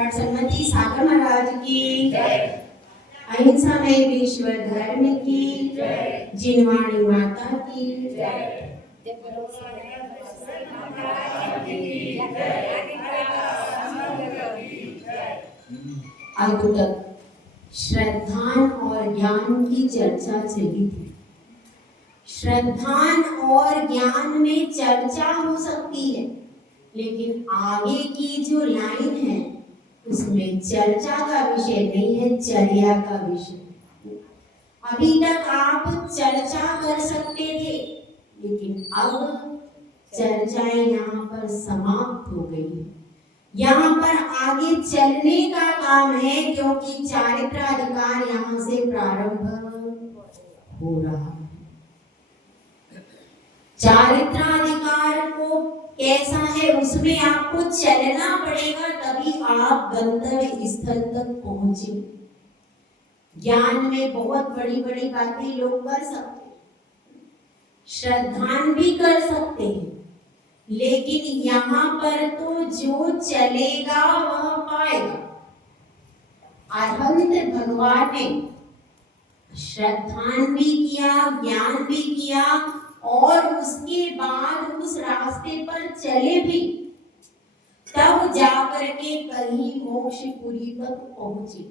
सम्राट सन्मति सागर महाराज की जय। अहिंसा में विश्व धर्म की जय। जिनवाणी माता की जय। अब तक श्रद्धा और ज्ञान की चर्चा चली थी। श्रद्धा और ज्ञान में चर्चा हो सकती है, लेकिन आगे की जो लाइन है उसमें चर्चा का विषय नहीं है, चर्या का विषय। अभी तक आप चर्चा कर सकते थे, लेकिन अब चर्चाएं यहाँ पर समाप्त हो गई। यहाँ पर आगे चलने का काम है, क्योंकि चारित्र अधिकार यहाँ से प्रारंभ हो रहा है। चारित्राधिकार को कैसा है, उसमें आपको चलना पड़ेगा, तभी आप गंतव्य स्थल तक पहुंचे। ज्ञान में बहुत बड़ी बड़ी बातें लोग कर सकते हैं, श्रद्धान भी कर सकते हैं, लेकिन यहाँ पर तो जो चलेगा वह पाएगा। अरहंत भगवान ने श्रद्धान भी किया, ज्ञान भी किया, और उसके बाद उस रास्ते पर चले भी, तब जाकर के कहीं मोक्षपुरी तक पहुंचे।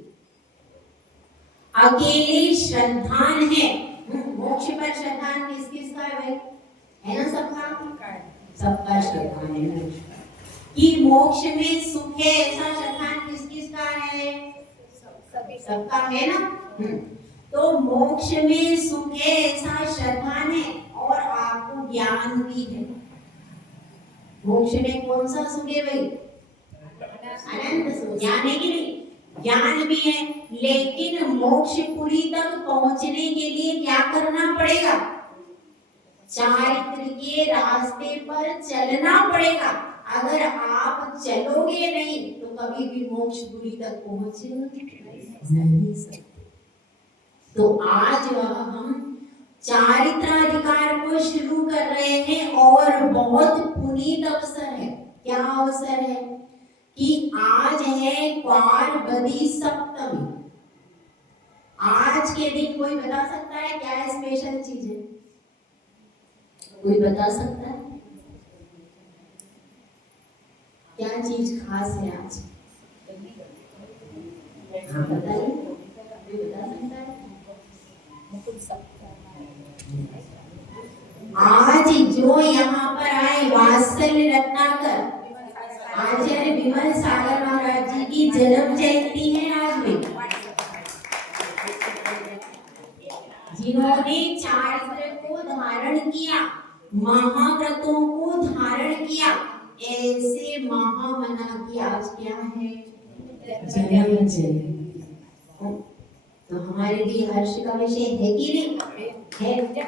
अकेले श्रद्धान है, मोक्ष पर श्रद्धान किस किस का है? है ना सबका श्रद्धान है कि मोक्ष में सुख है, ऐसा श्रद्धान किस किस का है? सबका है ना। तो मोक्ष में सुख है ऐसा श्रद्धान है, और आपको ज्ञान भी है। मोक्ष में कौन सा सुख है भाई? अनंत सुख। ज्ञान है कि नहीं? ज्ञान भी है, लेकिन मोक्षपुरी तक पहुंचने के लिए क्या करना पड़ेगा? चारित्र के रास्ते पर चलना पड़ेगा। अगर आप चलोगे नहीं तो कभी भी मोक्षपुरी तक पहुंच नहीं सकते। तो आज वह हम चारित्राधिकार को शुरू कर रहे हैं, और बहुत पुनीत अवसर है। क्या अवसर है कि आज है पार्वती सप्तमी। आज के दिन कोई बता सकता है क्या स्पेशल चीज है? कोई बता सकता है क्या चीज खास है आज? हाँ बताइए, कोई बता सकता है? आज जो यहाँ पर आए वात्सल्य रत्नाकर आचार्य विमल सागर महाराज जी की जन्म जयंती है आज में, जिन्होंने चारित्र को धारण किया, महाव्रतों को धारण किया, ऐसे महामना की आज क्या है? जन्म जयंती। तो हमारे लिए हर्ष का विषय है कि नहीं है?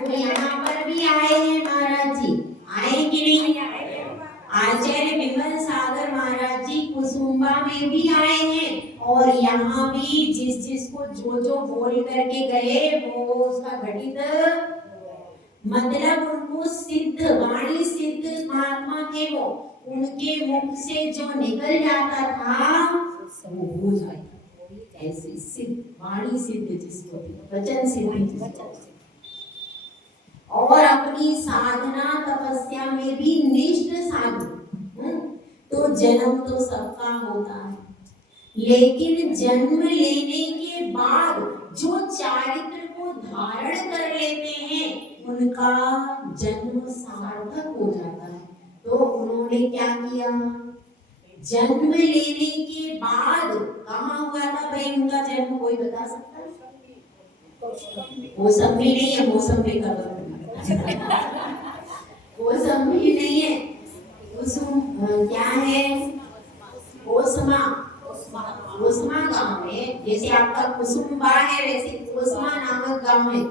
तो यहाँ पर भी आए हैं महाराज जी, आए कि नहीं? आचार्य विमल सागर महाराज जी कुसुम्बा में भी आए हैं, और यहाँ भी जिस जिसको जो जो बोल करके गए वो उसका घटित, मतलब उनको सिद्ध वाणी सिद्ध महात्मा थे, वो उनके मुख से जो निकल जाता था वो हो जाता। ऐसे सिद्ध वाणी सिद्ध जिसको वचन सिद्ध, और अपनी साधना तपस्या में भी निष्ठ साधु। तो जन्म तो सबका होता है, लेकिन जन्म लेने के बाद जो चारित्र को धारण कर लेते हैं उनका जन्म सार्थक हो जाता है। तो उन्होंने क्या किया? जन्म लेने के बाद कहाँ हुआ था भाई उनका जन्म? कोई बता सकता है? मौसमी नहीं है, मौसमी का मौसमी नहीं है, क्या है? ओस्मा। ओस्मा गांव में, जैसे आपका कुसुम्बा है वैसे ओस्मा नामक गांव है,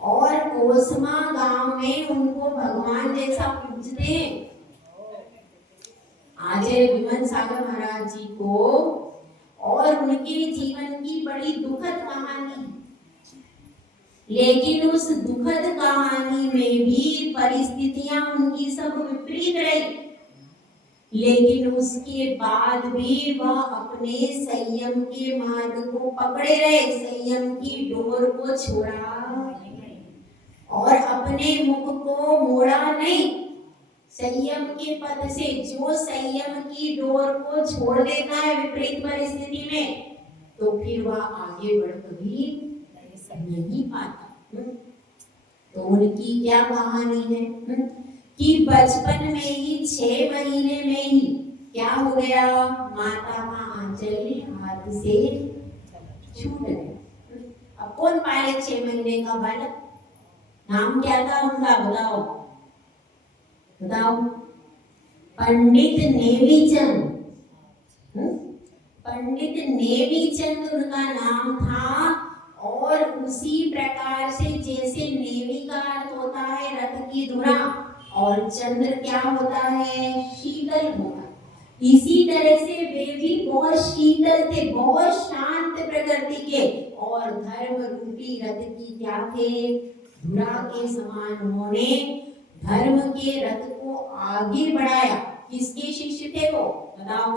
और ओस्मा गांव में उनको भगवान जैसा पूजते हैं आचार्य विमल सागर महाराज जी को, और उनके जीवन की बड़ी दुखद कहानी, लेकिन उस दुखद कहानी में भी परिस्थितियां उनकी सब विपरीत रही। लेकिन उसके बाद भी वह अपने संयम के मार्ग को पकड़े रहे, संयम की डोर को छोड़ा और अपने मुख को मोड़ा नहीं। संयम के पद से जो संयम की डोर को छोड़ देता है विपरीत परिस्थिति में, तो फिर वह आगे बढ़ कभी नहीं पाता। तो उनकी क्या कहानी है कि बचपन में ही 6 महीने में ही क्या हो गया, माता का आंचल हाथ से छूट गया। अब कौन पाले 6 महीने का बालक? नाम क्या था उनका? बताओ बताओ। पंडित नेमीचंद। पंडित नेमीचंद उनका नाम था। और उसी प्रकार से जैसे नेमी का अर्थ होता है रथ की धुरा, और चंद्र क्या होता है? शीतल होता। इसी तरह से वे भी बहुत शीतल थे, बहुत शांत प्रकृति के, और धर्म रूपी रथ की क्या थे? धुरा के समान उन्होंने धर्म के रथ को आगे बढ़ाया। किसके शिष्य थे वो? बताओ।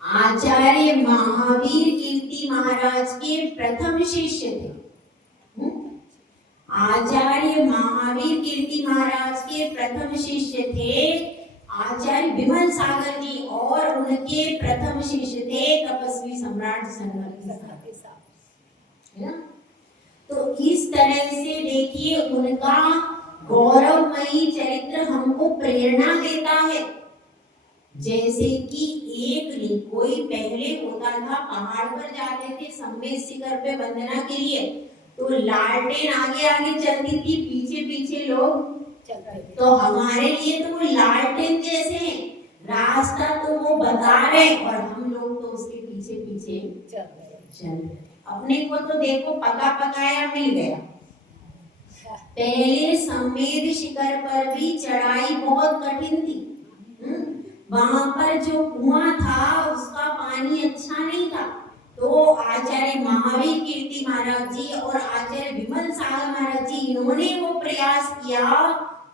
आचार्य महावीर कीर्ति महाराज के प्रथम शिष्य थे। आचार्य महावीर कीर्ति महाराज के प्रथम शिष्य थे आचार्य विमल सागर जी, और उनके प्रथम शिष्य थे तपस्वी सम्राट संगम साहब। तो इस तरह से देखिए उनका गौरवमयी चरित्र हमको प्रेरणा देता है। जैसे कि एक कोई पहले होता था, पहाड़ पर जाते थे सम्मेद शिखर पे वंदना के लिए, तो लालटेन आगे आगे चलती थी, पीछे पीछे लोग चलते थे। तो हमारे लिए तो वो लालटेन जैसे हैं, रास्ता तो वो बता रहे और हम लोग तो उसके पीछे पीछे चल रहे। अपने को तो देखो पका पकाया मिल गया। पहले सम्मेद शिखर पर भी चढ़ाई बहुत कठिन थी। वहां पर जो कुआं था उसका पानी अच्छा नहीं था, तो आचार्य महावीर कीर्ति महाराज जी और आचार्य विमल सागर महाराज जी, इन्होंने वो प्रयास किया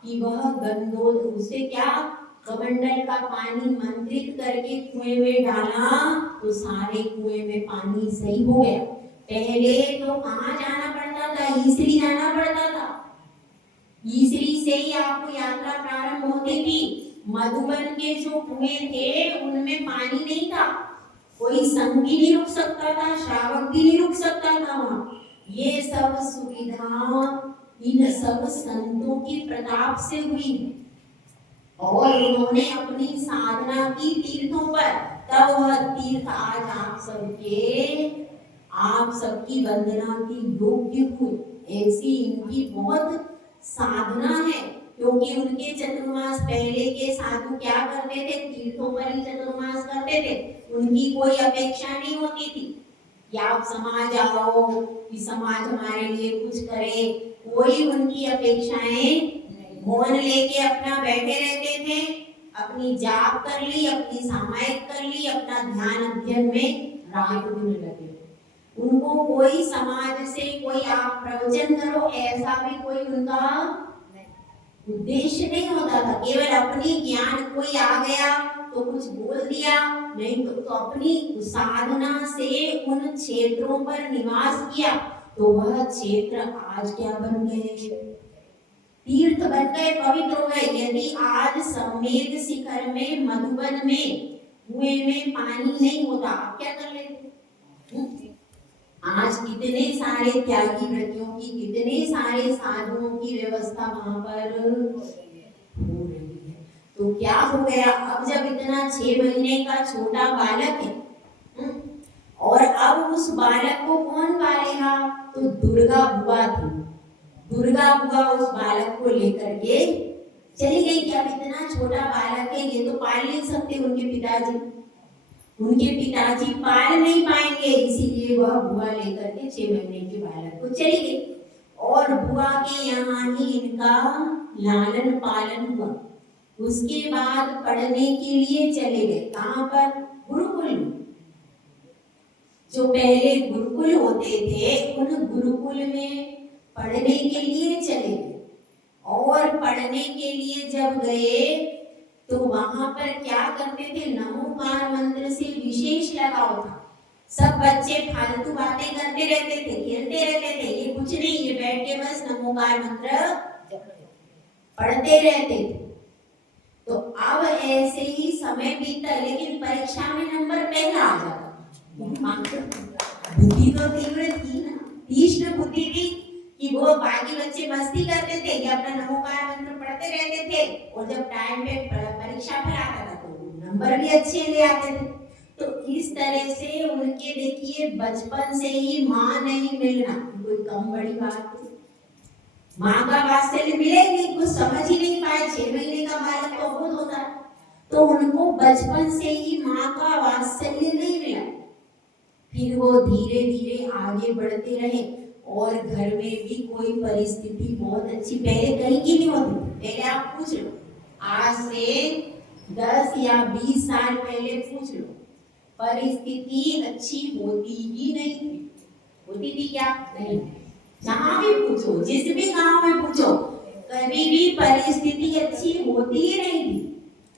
कि वह गंदोल उसे क्या कमंडल का पानी मंत्रित करके कुएं में डाला, तो सारे कुएं में पानी सही हो गया। पहले तो कहाँ जाना पड़ता था? ईसरी जाना पड़ता था। ईसरी से ही आपको यात्रा प्रारंभ होती थी। मधुबन के जो कुएं थे उनमें पानी नहीं था, कोई संत भी नहीं रुक सकता था, श्रावक भी नहीं रुक सकता था वहाँ। ये सब सुविधा इन सब संतों की प्रताप से हुई, और उन्होंने अपनी साधना की तीर्थों पर, तब वह तीर्थ आज आप सबकी वंदना की योग्य हुई। ऐसी इनकी बहुत साधना है, क्योंकि उनके चतुर्मास पहले के साधु क्या करते थे? तीर्थों पर ही चतुर्मास करते थे। उनकी कोई अपेक्षा नहीं होती थी कि आप समाज आओ, कि समाज हमारे लिए कुछ करे, कोई उनकी अपेक्षाएं मौन लेके अपना बैठे रहते थे। अपनी जाप कर ली, अपनी सामायिक कर ली, अपना ध्यान अध्ययन में रात दिन लगे। उनको कोई समाज से कोई आप प्रवचन करो ऐसा भी कोई उनका उद्देश्य नहीं होता था। केवल अपनी ज्ञान, कोई आ गया तो कुछ बोल दिया, नहीं तो अपनी साधना से उन क्षेत्रों पर निवास किया, तो वह क्षेत्र आज क्या बन गए? तीर्थ बन गए, पवित्र हो गए। यदि आज सम्मेद शिखर में, मधुबन में कुएं में पानी नहीं होता, आप क्या कर लेते? आज कितने सारे त्यागी व्रतियों की, कितने सारे साधुओं की व्यवस्था वहां पर हो रही है। तो क्या हो गया? अब जब इतना 6 महीने का छोटा बालक है, और अब उस बालक को कौन पालेगा? तो दुर्गा बुआ थी। दुर्गा बुआ उस बालक को लेकर के चली गई कि अब इतना छोटा बालक है, ये तो पाल नहीं सकते उनके पिताजी पाल नहीं पाएंगे, इसीलिए वह बुआ लेकर के 6 महीने के बालक को चली गई, और बुआ के यहाँ ही इनका लालन पालन हुआ। उसके बाद पढ़ने के लिए चले गए। कहाँ पर? गुरुकुल में। जो पहले गुरुकुल होते थे, उन गुरुकुल में पढ़ने के लिए चले गए, और पढ़ने के लिए जब गए तो वहां पर क्या करते थे, नमोकार मंत्र से विशेष लगाव था। सब बच्चे फालतू बातें करते रहते थे, खेलते रहते थे, ये कुछ नहीं, ये बैठ के बस नमोकार मंत्र पढ़ते रहते थे। तो अब ऐसे ही समय बीतता, लेकिन परीक्षा में नंबर पहला आ जाता। बुद्धि तो तीव्र थी ना, तीक्ष्ण बुद्धि थी कि वो बाकी बच्चे मस्ती करते थे, ये अपना नमोकार मंत्र पढ़ते रहते थे, और जब टाइम पे परीक्षा पर आता था तो नंबर भी अच्छे ले आते थे। तो इस तरह से उनके देखिए बचपन से ही माँ नहीं मिलना कोई कम बड़ी बात थी। माँ का वात्सल्य मिलेगी, कुछ समझ ही नहीं पाए, 6 महीने का बालक तो बहुत होता है, तो उनको बचपन से ही माँ का वात्सल्य नहीं मिला। फिर वो धीरे धीरे आगे बढ़ते रहे, और घर में भी कोई परिस्थिति बहुत अच्छी पहले कहीं की नहीं होती। पहले आप पूछ लो, आज से 10 या 20 साल पहले पूछ लो, परिस्थिति अच्छी होती ही नहीं थी। होती थी क्या? नहीं। जहाँ भी पूछो, जिस भी गांव में पूछो, कभी भी परिस्थिति अच्छी होती ही नहीं थी।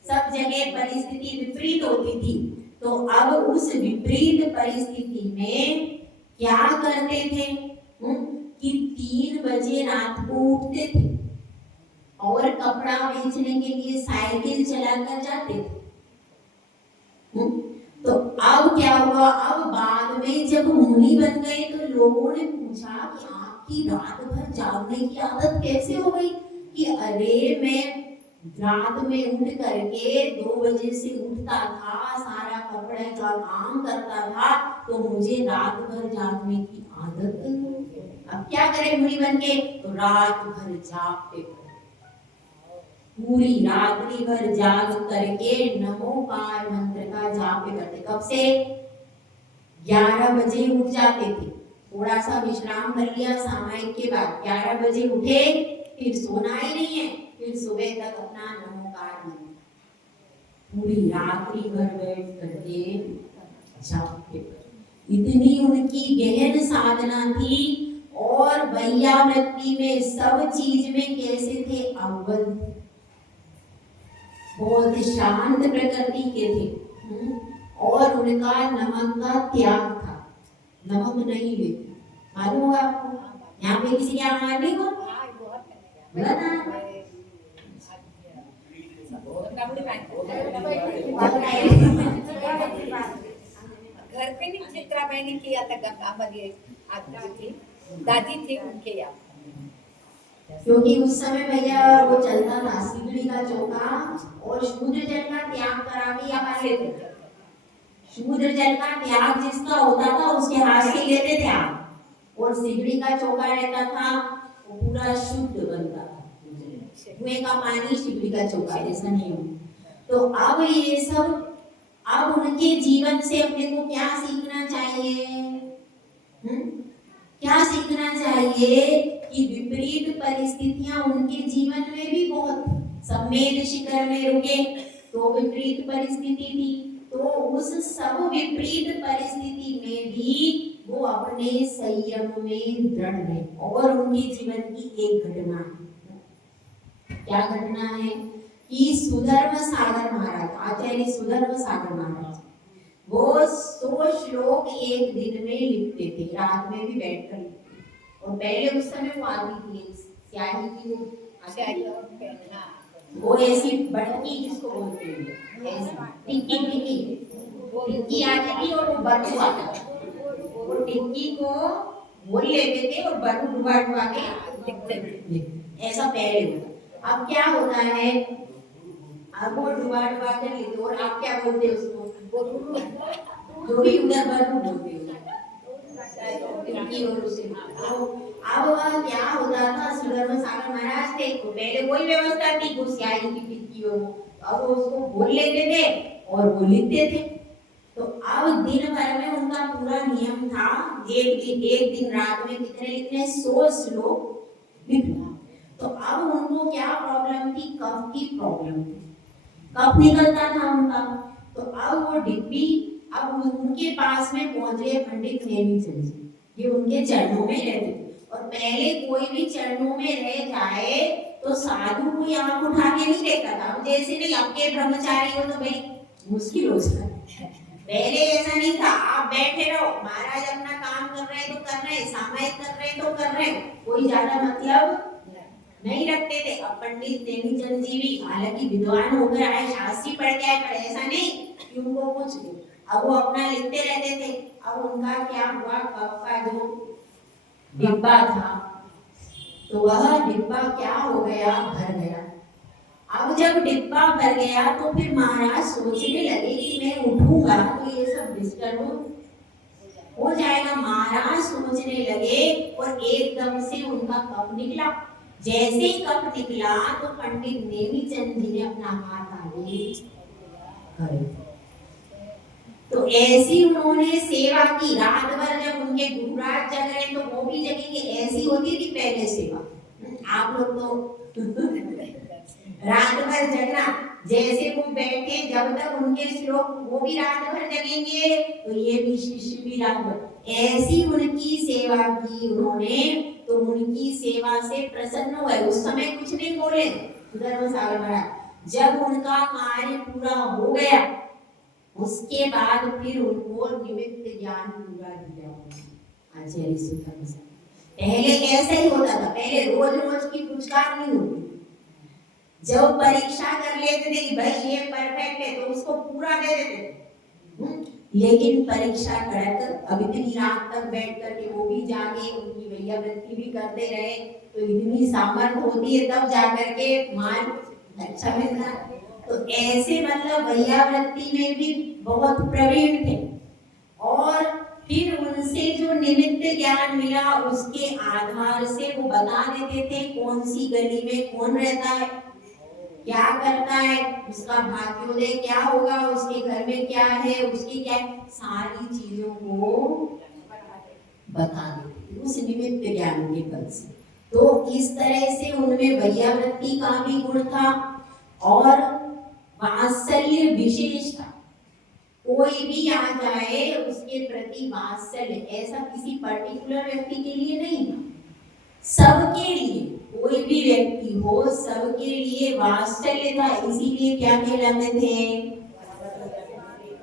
सब जगह परिस्थिति विपरीत होती थी। तो अब उस विपरीत परिस्थिति में क्या करते थे कि 3 बजे रात को उठते थे और कपड़ा बेचने के लिए साइकिल चलाकर जाते थे। तो अब क्या हुआ, अब बाद में जब मुनि बन गए तो लोगों ने पूछा कि आपकी रात भर जागने की आदत कैसे हो गई? कि अरे मैं रात में उठ करके 2 बजे से उठता था, सारा कपड़े का काम करता था, तो मुझे रात भर जागने की आदत। अब क्या करें मुनि बन के? तो रात भर जागते, पूरी रात्रि भर जाग करके नमोकार मंत्र का जाप करते। कब से? 11 बजे उठ जाते थे, थोड़ा सा विश्राम कर लिया सामायिक के बाद, 11 बजे उठे, फिर सोना ही नहीं है, फिर सुबह तक अपना नमोकार मंत्र पूरी रात्रि भर बैठ करके जापते। इतनी उनकी गहन साधना थी, और वैयावृत्ति में सब चीज में कैसे थे? अवगत, बहुत शांत प्रकृति के थे, और उनका नमक का त्याग था, नमक नहीं लेते। मालूम होगा आपको? यहाँ पे किसी के यहाँ नहीं हो? घर पे नहीं, चित्राबाई ने किया था गंगामध्ये, दादी थी उनके यहाँ, क्योंकि उस समय भैया वो चलता था सिगड़ी का चौका, और शूद्र जल का त्याग करा के यहाँ लेते थे। शूद्र जल का त्याग जिसका होता था उसके हाथ से लेते थे आप, और सिगड़ी का चौका रहता था वो पूरा शुद्ध बनता था, कुएं का पानी सिगड़ी का चौका जैसा नहीं हो। तो अब ये सब, अब उनके जीवन से अपने को क्या सीखना चाहिए? क्या सीखना चाहिए? कि विपरीत परिस्थितियां उनके जीवन में भी बहुत, सम्मेद शिखर में रुके तो विपरीत परिस्थिति थी, तो उस सब विपरीत परिस्थिति में भी वो अपने संयम में दृढ़ रहे। और उनके जीवन की एक घटना है, क्या घटना है? कि सुधर्म सागर महाराज, आचार्य सुधर्म सागर महाराज, वो 100 श्लोक एक दिन में लिखते थे, रात में भी बैठकर लिखते। और पहले उस समय वो आती थी स्याही की, वो ऐसी बटकी जिसको बोलते हैं, ऐसी टिक्की टिक्की आती थी, और वो बर्फ आता था, वो टिक्की को बोल लेते थे और बर्फ डुबा डुबा के लिखते थे, ऐसा पहले होता। अब क्या होता है, अब वो डुबा डुबा कर लिखते, और आप क्या बोलते उसको? जो भी उधर बर्फ बोलते हो, टिक्की और उसे। अब वह क्या होता था, सुधर्म सागर महाराज थे, तो पहले कोई व्यवस्था थी, वो स्याही की टिक्की और वो, अब वो उसको बोल लेते थे और वो लिखते थे। तो अब दिन भर में उनका पूरा नियम था, एक दिन रात में कितने लिखने? 100 श्लोक लिखना। तो अब उनको क्या प्रॉब्लम थी? कफ की प्रॉब्लम थी, कफ निकलता था उनका। तो अब वो डिब्बी, अब उनके पास में पहुंच गए पंडित नेमीचंद जी, ये उनके चरणों में रहते थे, और पहले कोई भी चरणों में रह जाए तो तो साधु कोई आंख उठा के नहीं देखता था, अब जैसे नहीं आपके ब्रह्मचारी हो तो भाई मुश्किल हो जाता। पहले ऐसा नहीं था, आप बैठे रहो, महाराज अपना काम कर रहे हैं तो कर रहे हैं, सामायिक कर रहे हैं तो कर रहे हैं, कोई ज्यादा मतलब नहीं रखते थे। अब पंडित प्रेमीचंद जी भी हालांकि विद्वान होकर आए, शास्त्री पढ़ के आए, पर ऐसा नहीं कि उनको कुछ, अब वो अपना लिखते रहते थे। अब उनका क्या हुआ, कफ का जो डिब्बा था तो वह डिब्बा क्या हो गया, भर गया। अब जब डिब्बा भर गया तो फिर महाराज सोचने लगे कि मैं उठूंगा तो ये सब डिस्टर्ब हो जाएगा। महाराज सोचने लगे और एकदम से उनका कप निकला। जैसे ही कप निकला तो पंडित नेमीचंद जी ने अपना हाथ आगे करे, तो ऐसी उन्होंने सेवा की। रात भर जब उनके गुरुराज जग रहे तो वो भी जगेंगे, ऐसी होती थी पहले सेवा। आप लोग तो रात भर जगना, जैसे वो बैठे जब तक उनके श्लोक, वो भी रात भर जगेंगे तो ये भी शिष्य भी रात भर, ऐसी उनकी सेवा की उन्होंने। तो उनकी सेवा से प्रसन्न हुए। उस समय कुछ नहीं बोले धर्मसागर महाराज। जब उनका कार्य पूरा हो गया उसके बाद फिर उनको निमित्त ज्ञान पूरा दिया आचार्य सुतम से। पहले ऐसा ही होता था, पहले रोज रोज की पुचकार नहीं होती। जब परीक्षा कर लेते थे कि भाई ये परफेक्ट है तो उसको पूरा दे देते थे। लेकिन परीक्षा कर अब इतनी रात तक बैठ करके वो भी जागे, उनकी वैयावृत्ति भी करते रहे, तो इतनी सामर्थ्य होती है तब जाकर के मान अच्छा मिलता। तो ऐसे मतलब वैयावृत्ति में भी बहुत प्रवीण थे। और फिर उनसे जो निमित्त ज्ञान मिला उसके आधार से वो बता देते थे कौन सी गली में कौन रहता है, क्या करता है, उसका भाग्योदय क्या होगा, उसके घर में क्या है, उसकी क्या, सारी चीजों को बता देते उस निमित्त ज्ञान के बल से। तो इस तरह से उनमें वैयावृत्ति का भी गुण था और वात्सल्य विशेष था। कोई भी आ जाए उसके प्रति वात्सल्य, ऐसा किसी पर्टिकुलर व्यक्ति के लिए नहीं, सबके लिए, कोई भी व्यक्ति हो सबके लिए वात्सल्य था। इसीलिए क्या कहलाते थे,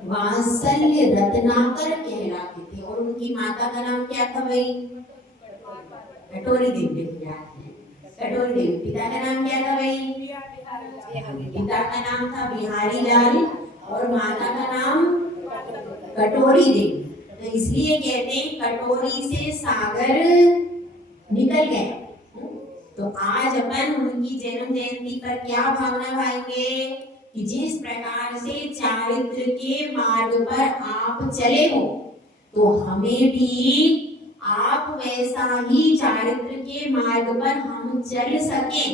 वात्सल्य रत्नाकर कहलाते थे। और उनकी माता का नाम क्या था भाई, कटोरी देवी। कटोरी देवी। पिता का नाम क्या था भाई, पिता का नाम था बिहारी लाल और माता का नाम कटोरी देवी। तो इसलिए कहते हैं कटोरी से सागर निकल गया। तो आज अपन उनकी जन्म जयंती पर क्या भावना भाएंगे कि जिस प्रकार से चारित्र के मार्ग पर आप चले हो तो हमें भी आप वैसा ही चारित्र के मार्ग पर हम चल सकें,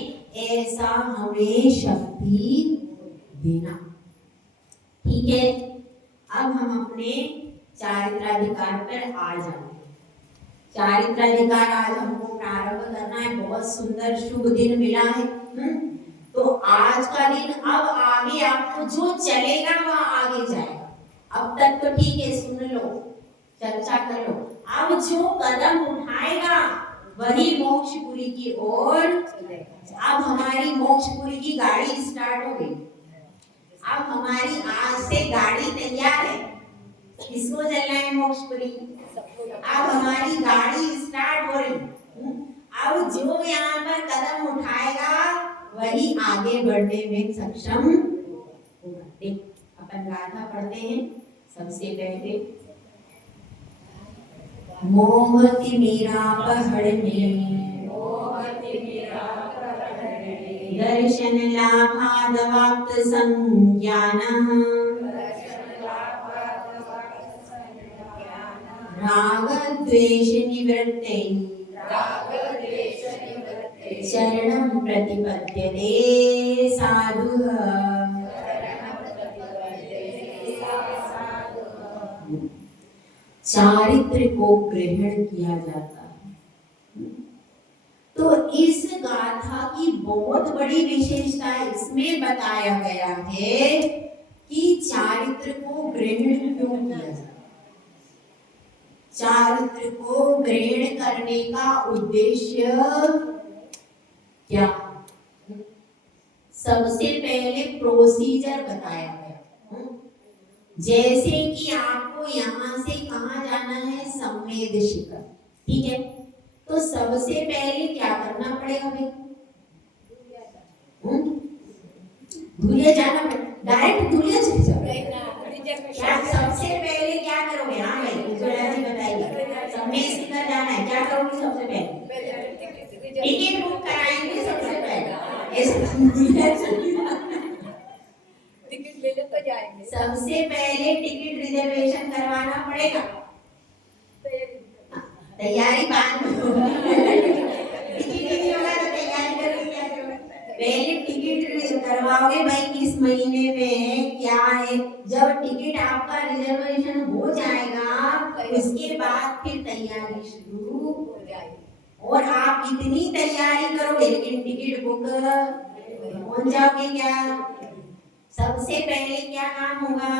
ऐसा हमें शक्ति देना। ठीक है, अब हम अपने चारित्राधिकार पर आ जाएंगे। चारित्राधिकार आज हमको प्रारंभ करना है, बहुत सुंदर शुभ दिन मिला है। तो आज का दिन, अब आगे आपको जो चलेगा वह आगे जाएगा। अब तक तो ठीक है, सुन लो, चर्चा कर लो। अब जो कदम उठाएगा वही मोक्षपुरी की ओर। अब हमारी मोक्षपुरी की गाड़ी स्टार्ट हो गई। अब हमारी आज से गाड़ी तैयार है, किसको चलना है मोक्षपुरी। अब हमारी गाड़ी स्टार्ट हो रही। अब जो यहाँ पर कदम उठाएगा वही आगे बढ़ने में सक्षम होगा। देख, अपन गाथा पढ़ते हैं सबसे पहले। मोहति मेरा पहड़ने, दर्शन लाभादवाप्त संज्ञानः, राग द्वेष निवृत्ते शरणं प्रतिपद्यते साधुः। चारित्र को ग्रहण किया जाता है। तो इस गाथा की बहुत बड़ी विशेषता है। इसमें बताया गया है कि चारित्र को ग्रहण क्यों किया जाता है। चारित्र को ग्रहण करने का उद्देश्य क्या, सबसे पहले प्रोसीजर बताया गया। जैसे कि आपको यहाँ से कहाँ जाना है, संवेद शिखर, ठीक है। तो सबसे पहले क्या करना पड़ेगा भाई, धुलिया जाना पड़ेगा, डायरेक्ट धुलिया चले जाओ क्या? सबसे पहले क्या करोगे? हाँ भाई जी बताइए, संवेद शिखर जाना है, क्या करोगे सबसे पहले? टिकट बुक कराएंगे सबसे पहले, टिकट ले ले तो जाएंगे। सबसे पहले टिकट रिजर्वेशन करवाना पड़ेगा। तैयारी बाद में टिकट नहीं होगा तो तैयारी करनी क्या करोगे? पहले टिकट करवाओगे भाई किस महीने में क्या है। जब टिकट आपका रिजर्वेशन हो जाएगा उसके बाद फिर तैयारी शुरू हो जाएगी। और आप इतनी तैयारी करोगे लेकिन टिकट बुक पहुंच जाओगे क्या? सबसे पहले क्या काम होगा?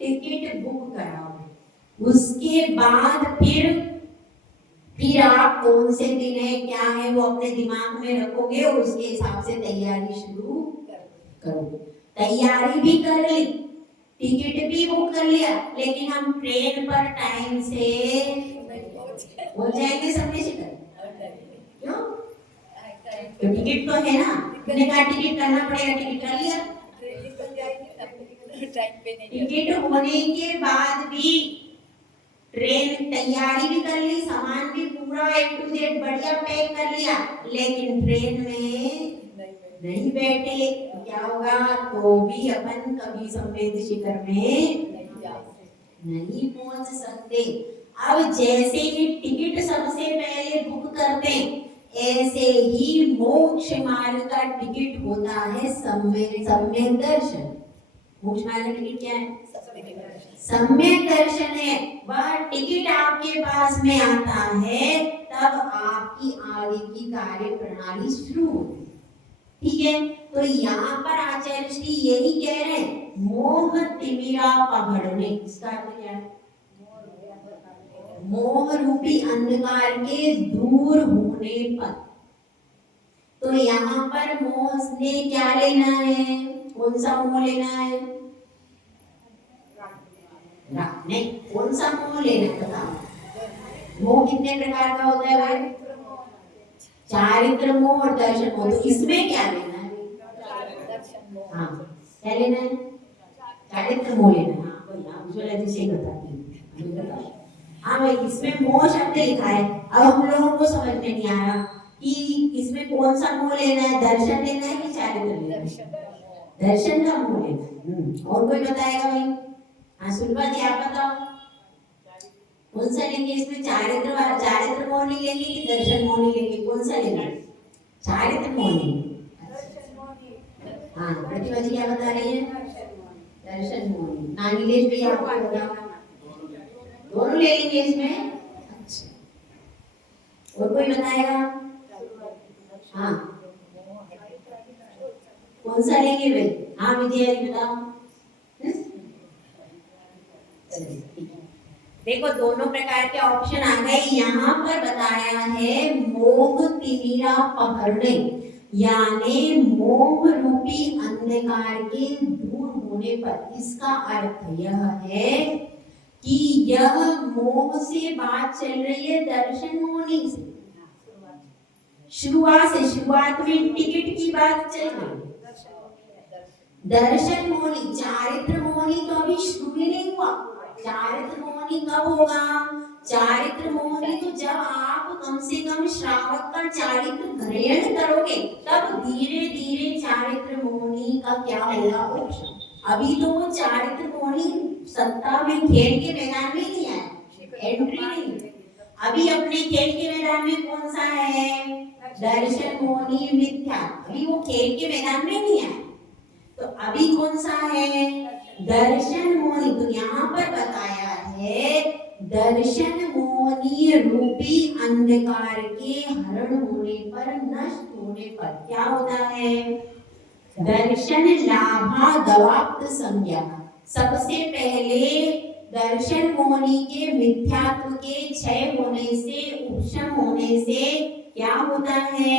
टिकट बुक कराओगे। उसके बाद फिर आप कौन से दिन है क्या है वो अपने दिमाग में रखोगे और उसके हिसाब से तैयारी शुरू करोगे। तैयारी भी कर ली, टिकट भी बुक कर लिया, लेकिन हम ट्रेन पर टाइम से पहुंच जाएंगे सबने शिखर? क्यों? तो टिकट तो है ना, तुमने कहा टिकट करना पड़ेगा, टिकट कर लिया। टिकट होने के बाद भी ट्रेन तैयारी भी कर ली, सामान भी पूरा A to Z बढ़िया पैक कर लिया, लेकिन ट्रेन में नहीं बैठे, क्या होगा? तो भी अपन कभी संवेद शिखर में नहीं पहुंच सकते। अब जैसे ही टिकट सबसे पहले बुक करते हैं, ऐसे ही मोक्ष मार्ग का टिकट होता है सम्यक दर्शन। मोक्ष मार्ग का टिकट क्या है? सम्यक दर्शन है। वह टिकट आपके पास में आता है तब आपकी आगे की कार्य प्रणाली शुरू होती है, ठीक है। तो यहाँ पर आचार्य श्री यही कह रहे हैं, मोह तिमिरा पकड़ने, इसका अर्थ क्या है? मोह रूपी अंधकार के दूर होने पर। तो यहाँ पर मोह ने क्या लेना है? कौन सा मोह लेना है? नहीं, कौन सा मोह लेना है बताओ? मोह कितने प्रकार का होता है भाई? चारित्र मोह और दर्शन मोह। तो इसमें क्या लेना है? हाँ, क्या लेना है? चारित्र मोह लेना है। हाँ, उज्ज्वला जी से बताती हूँ। हाँ भाई, इसमें मोह शब्द लिखा है। अब हम लोगों को समझ में नहीं आ रहा कि इसमें कौन सा मोह लेना है, दर्शन लेना है कि चारित्र लेना है? दर्शन का मोह लेना है। और कोई बताएगा भाई? हाँ सुलभा जी आप बताओ, कौन सा लेंगे इसमें? चारित्र मोह नहीं लेंगे कि दर्शन मोह नहीं लेंगे? कौन सा लेंगे? चारित्र मोह लेंगे। हाँ प्रतिभा जी क्या बता रही है? दर्शन मोह। नानीलेश भी आपको बताओ, दोनों ले लेंगे इसमें। अच्छा, और कोई बताएगा? हाँ कौन सा लेंगे भाई? हाँ विजया जी बताओ। देखो दोनों प्रकार के ऑप्शन आ गए। यहाँ पर बताया है मोह तिमिरा पकड़ने, यानी मोह रूपी अंधकार के दूर होने पर। इसका अर्थ यह है कि यह मोह से बात चल रही है दर्शन मोहनी से। शुरुआत में टिकट की बात चल रही है। दर्शन मोहनी, चारित्र मोहनी तो अभी शुरू ही नहीं हुआ। चारित्र मोहनी कब होगा? चारित्र मोहनी तो जब आप कम से कम श्रावक का चारित्र ग्रहण करोगे तब धीरे धीरे चारित्र मोहनी का क्या होगा ऑप्शन। अभी तो वो चारित्र मोहनी सत्ता में खेल के मैदान में नहीं आया, एंट्री नहीं। अभी अपने खेल के मैदान में कौन सा है? दर्शन मोहनी मिथ्या, अभी वो खेल के मैदान में नहीं आया। तो अभी कौन सा है? दर्शन मोहनी। तो यहाँ पर बताया है दर्शन मोहनी रूपी अंधकार के हरण होने पर, नष्ट होने पर क्या होता है? दर्शन लाभा दवाप्त संज्ञा। सबसे पहले दर्शन मोहनी के मिथ्यात्व के क्षय होने से, उपशम होने से क्या होता है?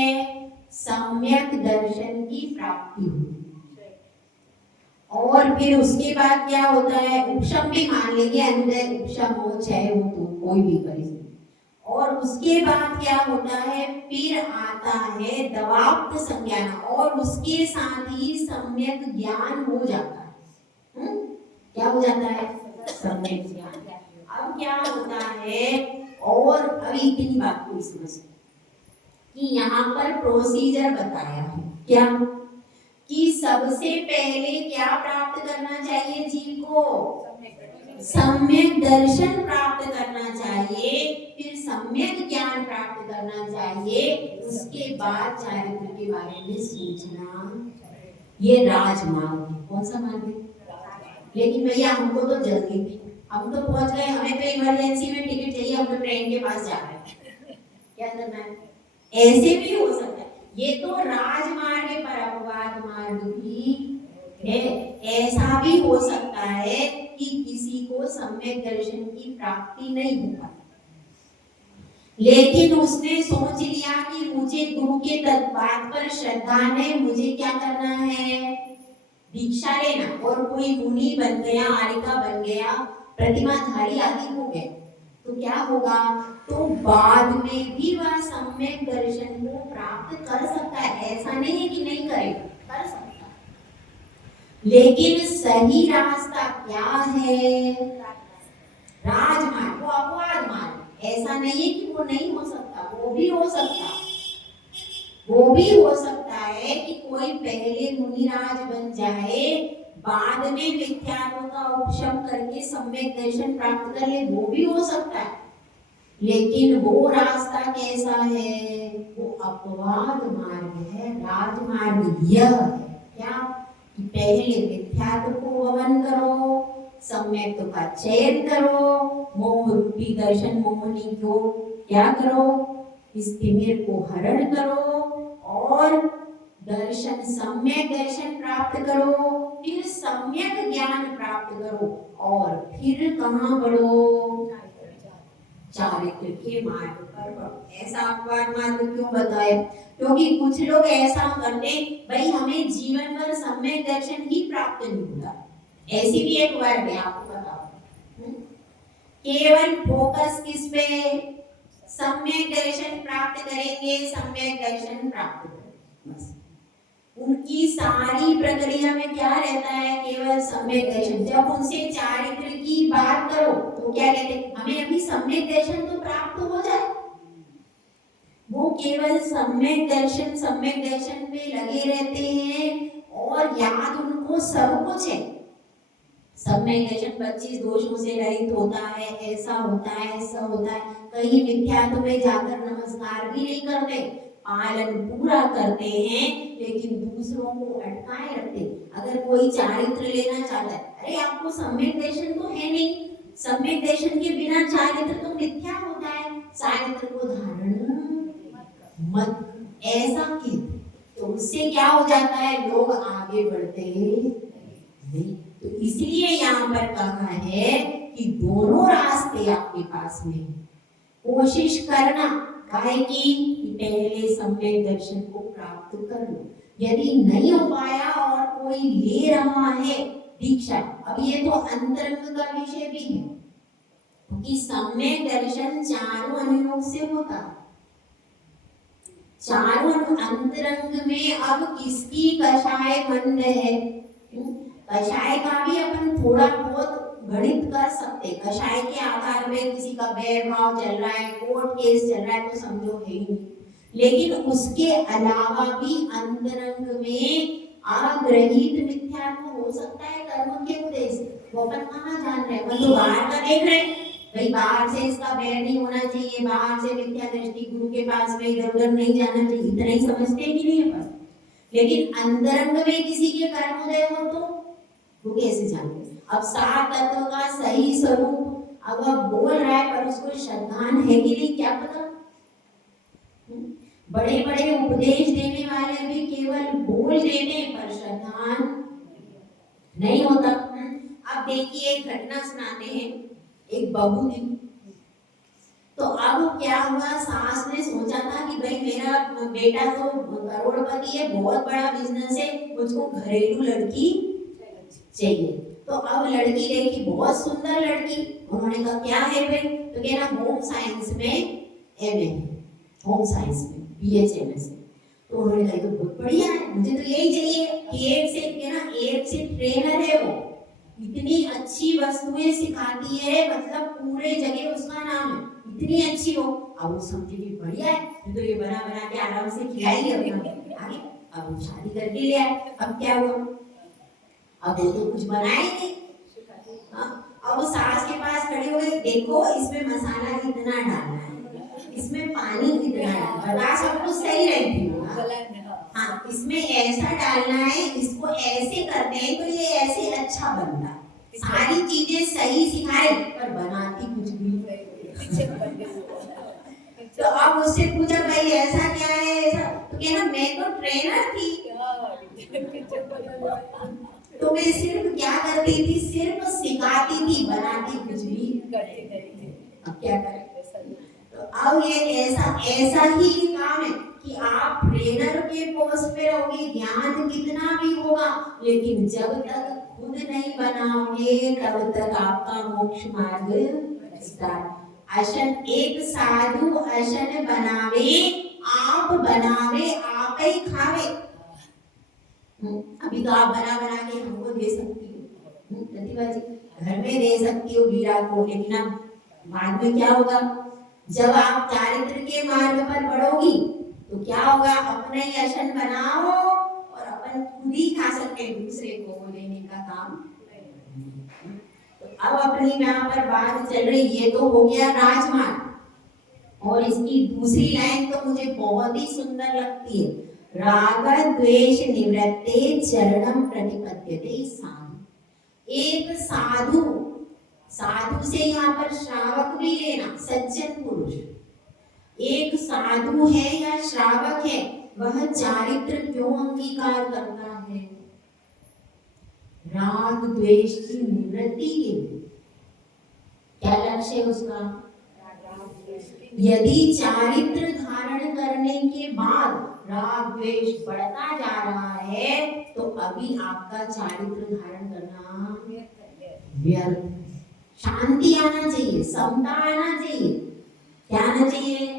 सम्यक दर्शन की प्राप्ति होती है। और फिर उसके बाद क्या होता है, उपशम भी मान लेंगे, अनुदय उपशम हो चाहे हो तो कोई भी परिस्थिति। और उसके बाद क्या होता है, फिर आता है दवाप्त संज्ञान, और उसके साथ ही सम्यक ज्ञान हो जाता है। क्या हो जाता है, सम्यक ज्ञान। अब क्या होता है, और अभी इतनी बात को समझ कि यहाँ पर प्रोसीजर बताया है क्या, कि सबसे पहले क्या प्राप्त करना चाहिए जीव को, सम्यक दर्शन प्राप्त करना चाहिए, फिर सम्यक ज्ञान प्राप्त करना चाहिए, उसके बाद चारित्र के बारे में सोचना। ये राजमार्ग है। कौन सा मार्ग है? लेकिन भैया हमको तो जल्दी थी, हम तो पहुंच गए, हमें तो इमरजेंसी में टिकट चाहिए, हम तो ट्रेन के पास जा रहे हैं, क्या करना है? ऐसे भी हो सकता है। ये तो राजमार्ग पर अपवाद मार्ग भी है। ऐसा भी हो सकता है कि किसी को सम्यक दर्शन की प्राप्ति नहीं हो पाती, लेकिन उसने सोच लिया कि मुझे गुरु के तत्वाद पर श्रद्धा है, मुझे क्या करना है, दीक्षा लेना, और कोई मुनि बन गया, आरिका बन गया, प्रतिमाधारी आदि हो गए, तो क्या होगा, तो बाद में भी वह सम्यक दर्शन को प्राप्त कर सकता है। ऐसा नहीं है कि नहीं करेगा, कर सकता है। लेकिन सही रास्ता क्या है, राजमार्ग, वो अपवाद मार्ग। ऐसा नहीं है कि वो नहीं हो सकता, वो भी हो सकता है। वो भी हो सकता है कि कोई पहले मुनिराज बन जाए, बाद में मिथ्यात्व का उपशम करके सम्यक दर्शन प्राप्त कर ले, वो भी हो सकता है। लेकिन वो रास्ता कैसा है, वो अपवाद मार्ग है। राजमार्ग यह है क्या, कि पहले मिथ्यात्व को हवन करो, सम्यक का चयन करो, मोह रूपी दर्शन मोहनी को क्या करो, इस तिमिर को हरण करो, और दर्शन सम्यक दर्शन प्राप्त करो, फिर सम्यक ज्ञान प्राप्त करो, और फिर कहाँ बढ़ो, चारित्र के मार्ग पर बढ़ो। ऐसा अपवाद मार्ग क्यों बताया, क्योंकि कुछ लोग ऐसा करते, भाई हमें जीवन भर सम्यक दर्शन ही प्राप्त नहीं होता। ऐसी भी एक वर्ड है, आपको बताओ, केवल फोकस किस पे, सम्यक दर्शन प्राप्त करेंगे, सम्यक दर्शन प्राप्त करेंगे, बस उनकी सारी प्रक्रिया में क्या रहता है, केवल सम्यक दर्शन। जब उनसे चारित्र की बात करो तो क्या कहते हैं, हमें अभी सम्यक दर्शन तो प्राप्त हो जाए। वो केवल सम्यक दर्शन में लगे रहते हैं, और याद उनको सब कुछ है। सम्यक दर्शन 25 दोषों से रहित होता है, ऐसा होता है, ऐसा होता है। कहीं मिथ्यात्व में जाकर नमस्कार भी नहीं करते, पालन पूरा करते हैं, लेकिन दूसरों को अटकाए रखते। अगर कोई चारित्र लेना चाहता है, अरे आपको सम्यक दर्शन तो है नहीं, सम्यक दर्शन के बिना चारित्र तो मिथ्या होता है, चारित्र को धारण मत, ऐसा की तो उससे क्या हो जाता है, लोग आगे बढ़ते नहीं। तो इसलिए यहाँ पर कहा है कि दोनों रास्ते आपके पास में, कोशिश करना काहे की पहले सम्यक दर्शन को प्राप्त कर लो। यदि नहीं हो पाया और कोई ले रहा है दीक्षा, अब ये तो अंतरंग का विषय भी है कि सम्यक दर्शन चारों अनुयोग से होता है। चारों अंतरंग में अब किसकी कषाय मंद है, कषाय का भी अपन थोड़ा बहुत गणित कर सकते। कषाय के आधार में किसी का बैर भाव चल रहा है, कोर्ट केस चल रहा है, तो समझो है ही नहीं। लेकिन उसके अलावा भी अंतरंग में अग्रहित मिथ्यात्व हो सकता है कर्म के उद्देश्य। वो अपन कहाँ जान रहे हैं, अपन तो बाहर का देख रहे हैं, भाई बाहर से इसका बैर नहीं होना चाहिए, बाहर से मिथ्या दृष्टि, गुरु के पास में इधर उधर नहीं जाना चाहिए, इतना ही समझते हैं कि नहीं है बस। लेकिन अंतरंग में किसी के कर्म उदय हो तो वो कैसे जाने। अब सात तत्व का सही स्वरूप अब बोल रहा है, पर उसको श्रद्धान है कि नहीं क्या पता। बड़े बड़े उपदेश देने वाले भी केवल बोल देते, पर श्रद्धान नहीं होता। अब देखिए एक घटना सुनाते हैं। एक बहू थी, तो अब क्या हुआ, सास ने सोचा था कि भाई मेरा बेटा तो करोड़पति है, बहुत बड़ा बिजनेस है, मुझको घरेलू लड़की चाहिए। तो अब लड़की देखी, बहुत सुंदर लड़की। उन्होंने कहा क्या है भाई, तो कहना होम साइंस में एमए, होम साइंस में BHMS। तो उन्होंने कहा तो बहुत बढ़िया है, मुझे तो यही चाहिए कि एक से ट्रेनर है वो, इतनी अच्छी वस्तुएं सिखाती है, मतलब पूरे जगह उसका नाम है, इतनी अच्छी हो। अब वो समझे कि बढ़िया है, तो ये बना बना के आराम से खिलाएगी अपना आगे। अब वो शादी करके ले आए। अब क्या हुआ, अब वो तो कुछ बनाए नहीं। अब वो सास के पास खड़ी हो गई, देखो इसमें मसाला कितना डालना है, इसमें पानी कितना डालना है, बता सब कुछ सही रहती हो। हाँ, इसमें ऐसा डालना है, इसको ऐसे करते हैं तो ये ऐसे अच्छा बनता है। सारी चीजें सही सिखाए पर बनाती कुछ भी। तो अब उससे पूछा भाई ऐसा क्या है ऐसा, तो कहना मैं तो ट्रेनर थी, तो मैं सिर्फ क्या करती थी, सिर्फ सिखाती थी, बनाती कुछ भी करती। अब क्या करें, तो अब ये ऐसा ही काम है कि आप ट्रेनर के पोस्ट पे रहोगे, ज्ञान कितना भी होगा, लेकिन जब तक खुद नहीं बनाओगे तब तक आपका मोक्ष मार्ग स्टार्ट। अशन एक साधु अशन बनावे, आप बनावे आप ही खावे। अभी तो आप बना बना के हमको दे सकती हो, प्रतिभा जी घर में दे सकती हो वीरा को, लेकिन अब बाद में क्या होगा, जब आप चारित्र के मार्ग पर बढ़ोगी तो क्या होगा, अपना ही अशन बनाओ और अपन खुद ही खा सकते हैं, दूसरे को देने का काम। तो अब अपनी यहाँ पर बात चल रही, ये तो हो गया राजमार्ग, और इसकी दूसरी लाइन तो मुझे बहुत ही सुंदर लगती है, राग द्वेष निवृत्ते चरणम प्रतिपद्यते साधु। एक साधु, साधु से यहाँ पर श्रावक भी लेना, सज्जन पुरुष, एक साधु है या श्रावक है, वह चारित्र क्यों अंगीकार करता है, राग द्वेष की निवृत्ति के लिए। क्या लक्ष्य है उसका, यदि चारित्र धारण करने के बाद राग द्वेष बढ़ता जा रहा है तो अभी आपका चारित्र धारण करना व्यर्थ। शांति आना चाहिए, समता आना चाहिए, क्या आना चाहिए,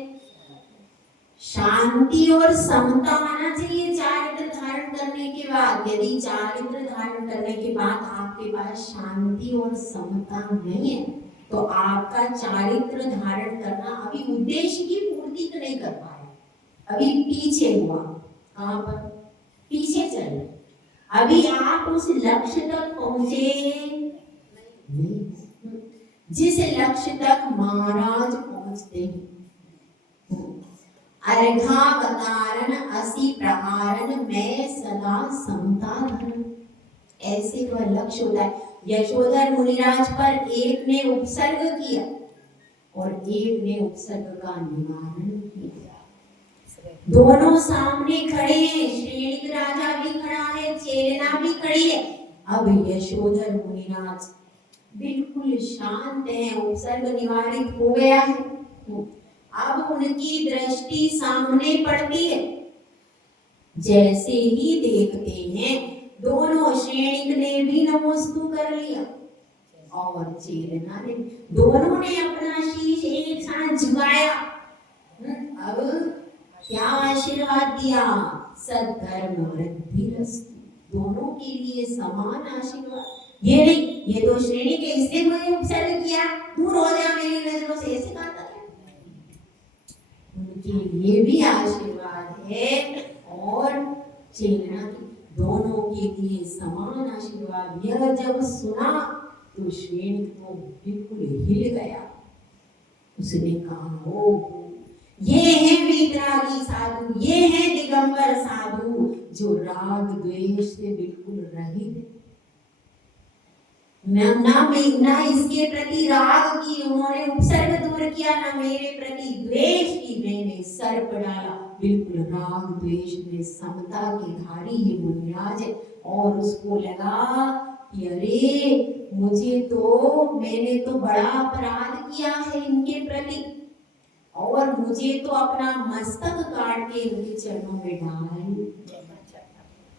शांति और समता आना चाहिए चारित्र धारण करने के बाद। यदि चारित्र धारण करने के बाद आपके पास शांति और समता नहीं है तो आपका चारित्र धारण करना अभी उद्देश्य की पूर्ति नहीं कर पाए, अभी पीछे हुआ, कहां पर पीछे चल, अभी आप उस लक्ष्य तक पहुंचे नहीं जिस लक्ष्य तक महाराज पहुंचते हैं। अर्घावतारण असी प्रहारन मैं सदा समता धरण, ऐसे वह लक्ष्य होता है। यशोधर मुनिराज पर एक ने उपसर्ग किया और एक ने उपसर्ग का निवारण किया, दोनों सामने खड़े हैं, श्रेणिक राजा भी खड़ा है, चेतना भी खड़ी है। अब यशोधर मुनिराज बिल्कुल शांत है, उपसर्ग निवारित हो गया है, अब उनकी दृष्टि सामने पड़ती है, जैसे ही देखते हैं दोनों, श्रेणिक ने भी नमोस्तु कर लिया और चेतना ने, दोनों ने अपना शीश एक साथ झुकाया। अब क्या आशीर्वाद दिया, सद्धर्म वृद्धिरस्तु, दोनों के लिए समान आशीर्वाद। ये नहीं, ये तो श्रेणी के, इसने मुझे उपसर्ग किया, दूर हो जा मेरी नजरों से, ऐसे कहा था, उनके लिए भी आशीर्वाद है और चेतना की, दोनों के लिए समान आशीर्वाद। यह जब सुना तो श्रेणी को बिल्कुल हिल गया, उसने कहा ओ ये है वीतरागी साधु, ये है दिगंबर साधु जो राग द्वेष से बिल्कुल रहित है, ना इसके प्रति राग की उन्होंने उपसर्ग दूर किया, ना मेरे प्रति द्वेष की मैंने सर्प डाला, बिल्कुल राग द्वेष में समता के धारी ही मुनिराज है। और उसको लगा कि अरे मुझे तो, मैंने तो बड़ा अपराध किया है इनके प्रति, और मुझे तो अपना मस्तक काट के उनके चरणों में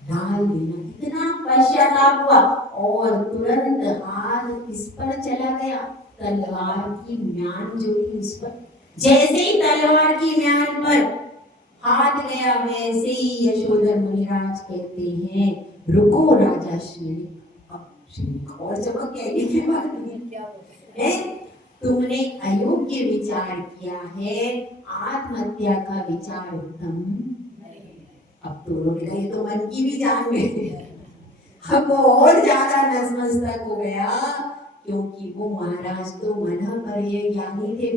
डाल देना। इतना पश्चाताप हुआ और तुरंत हाथ किस पर चला गया, तलवार की म्यान जो थी उस पर। जैसे ही तलवार की म्यान पर हाथ गया, वैसे ही यशोधर मुनिराज कहते हैं, रुको राजा श्रीनिक। और चमक कहने के बाद है, तुमने अयोग्य विचार किया है, आत्महत्या का विचार उत्तम। अब तो लोग ये तो मन की भी जान गए, अब वो और ज्यादा नसमस्तक हो गया, क्योंकि वो महाराज तो मना पर ये ज्ञानी थे,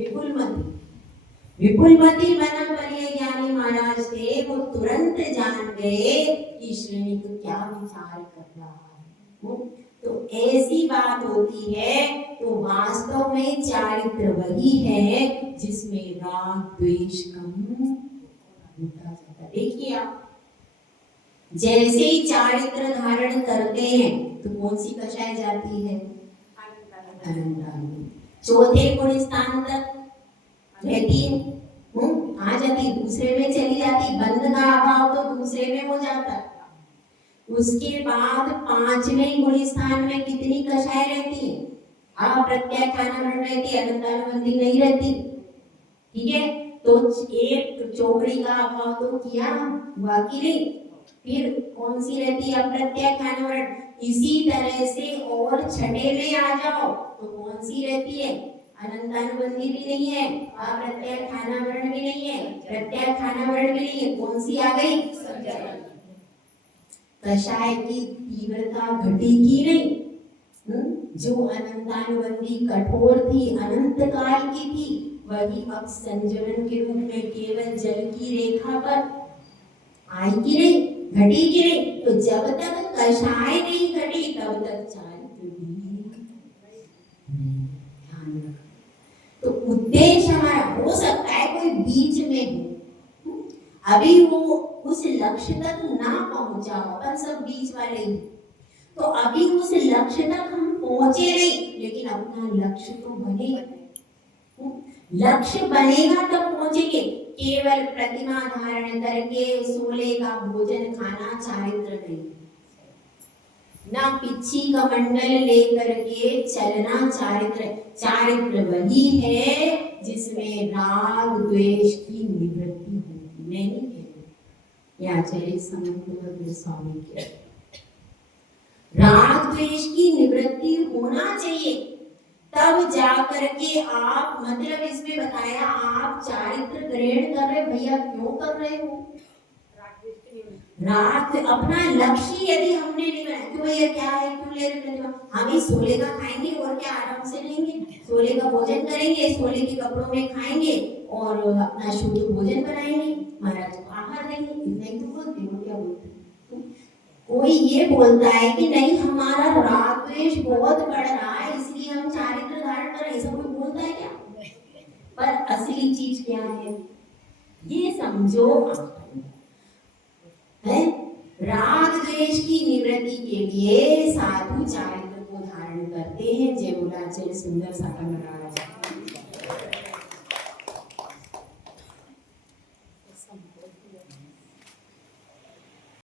विपुलमती मना पर ये ज्ञानी महाराज थे। वो तुरंत जान गए कि श्रेणी को क्या विचार कर रहा है। तो ऐसी बात होती है, तो वास्तव में चारित्र वही है जिसमें राग द्वेष कम होता जाता है। देखिए आप जैसे ही चारित्र धारण करते हैं तो कौन सी कषाय जाती है, अनंतानु। चौथे गुण स्थान तक रहती है, आ जाती, दूसरे में चली जाती, बंध का अभाव तो दूसरे में हो जाता है। उसके बाद पांचवें गुण स्थान में कितनी कषाय रहती है, अप्रत्याख्यानावरण रहती, अनंतानुबंधी नहीं रहती। ठीक है, तो एक चौकड़ी का अभाव तो किया हुआ कि नहीं, फिर कौन सी रहती है, अप्रत्याख्यानावरण। इसी तरह से और छठे में आ जाओ तो कौन सी रहती है, अनंतानुबंधी भी नहीं है, अप्रत्याख्यानावरण भी नहीं है, प्रत्याख्यानावरण भी नहीं है, कौन सी आ गई, कषाय की तीव्रता घटेगी नहीं। जो अनंतानुबंधी कठोर थी, अनंत काल की थी, वही अब संजलन के रूप में केवल जल की रेखा पर आएगी नहीं, घटेगी नहीं। तो जब तक कषाय नहीं घटी तब तक चारित्र भी ध्यान रखो। तो उद्देश्य हमारा हो सकता है कोई बीच में हो, अभी वो उस लक्ष्य तक ना पहुंचा, अपन सब बीच वाले ही, तो अभी उस लक्ष्य तक हम पहुंचे नहीं, लेकिन अपना लक्ष्य तो बने। लक्ष्य बनेगा तब पहुंचेंगे। केवल प्रतिमा धारण करके सोले का भोजन खाना चारित्र नहीं, ना पिच्छी का मंडल लेकर के चलना चारित्र। चारित्र वही है जिसमें राग द्वेष की निवृत्ति होती। मैं नहीं कहती, आचार्य समन्वय स्वामी के राग द्वेष की निवृत्ति होना चाहिए, तब जाकर के आप, मतलब इसमें बताया आप चारित्र ग्रहण कर रहे, भैया क्यों कर रहे हो, राग अपना लक्ष्य यदि हमने नहीं बनाया, क्यों भैया क्या है, क्यों ले रहे हो, हम ही सोले का खाएंगे और क्या आराम से लेंगे, सोले का भोजन करेंगे, सोले के कपड़ों में खाएंगे और अपना शुद्ध भोजन बनाएंगे, महाराज को आहार देंगे, इतना ही तो बोलते हो, क्या बोलते। कोई ये बोलता है कि नहीं हमारा राग द्वेष बहुत बढ़ रहा है इसलिए हम चारित्र धारण कर रहे हैं, ऐसा कोई बोलता है क्या? पर असली चीज क्या है ये समझो है। राग द्वेष की निवृत्ति के लिए साधु चारित्र को धारण करते हैं। जय बोला जय सुंदर सागर महाराज।